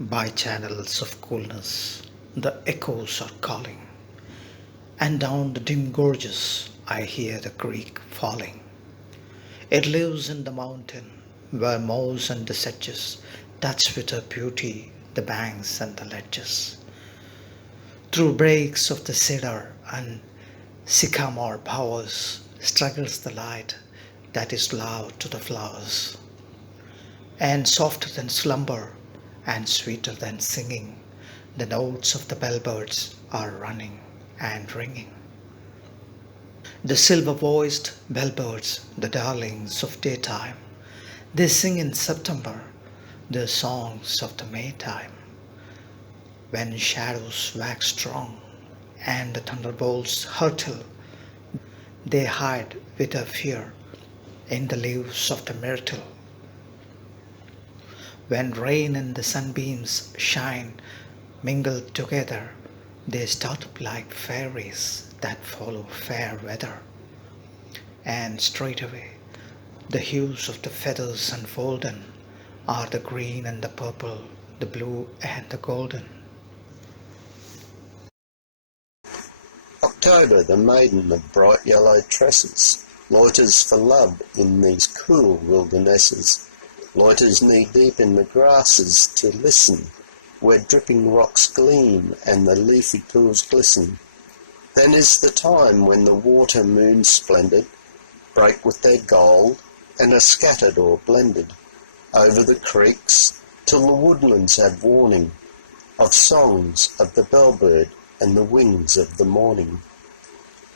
By channels of coolness, the echoes are calling, and down the dim gorges I hear the creek falling. It lives in the mountain, where moss and the sedges touch with her beauty the banks and the ledges. Through breaks of the cedar and sycamore bowers struggles the light that is loud to the flowers, and softer than slumber and sweeter than singing, the notes of the bellbirds are running and ringing. The silver voiced bellbirds, the darlings of daytime, they sing in September the songs of the Maytime. When shadows wax strong and the thunderbolts hurtle, they hide with a fear in the leaves of the myrtle. When rain and the sunbeams shine mingled together, they start up like fairies that follow fair weather. And straightway the hues of the feathers unfolden are the green and the purple, the blue and the golden. October, the maiden of bright yellow tresses, loiters for love in these cool wildernesses, loiters knee-deep in the grasses to listen, where dripping rocks gleam and the leafy pools glisten. Then is the time when the water moons splendid break with their gold and are scattered or blended over the creeks till the woodlands have warning of songs of the bellbird and the wings of the morning.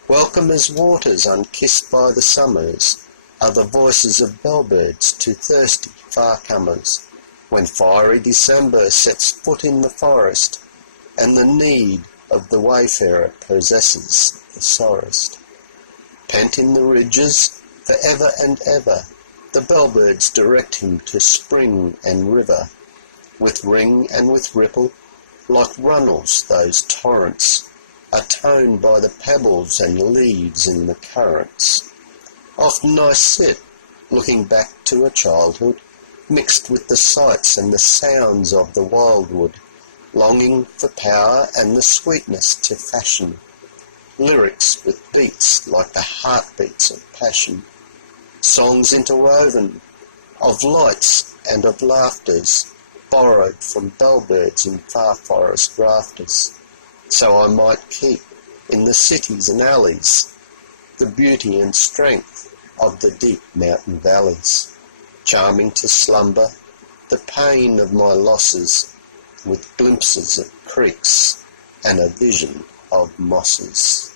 Welcome as waters unkissed by the summers are the voices of bellbirds to thirsty far-comers, when fiery December sets foot in the forest, and the need of the wayfarer possesses the sorest. Pent in the ridges, for ever and ever, the bellbirds direct him to spring and river, with ring and with ripple, like runnels those torrents, are toned by the pebbles and leaves in the currents. Often I sit, looking back to a childhood, mixed with the sights and the sounds of the wildwood, longing for power and the sweetness to fashion lyrics with beats like the heartbeats of passion, songs interwoven of lights and of laughters, borrowed from bellbirds in far forest rafters, so I might keep in the cities and alleys the beauty and strength of the deep mountain valleys, charming to slumber the pain of my losses with glimpses of creeks and a vision of mosses.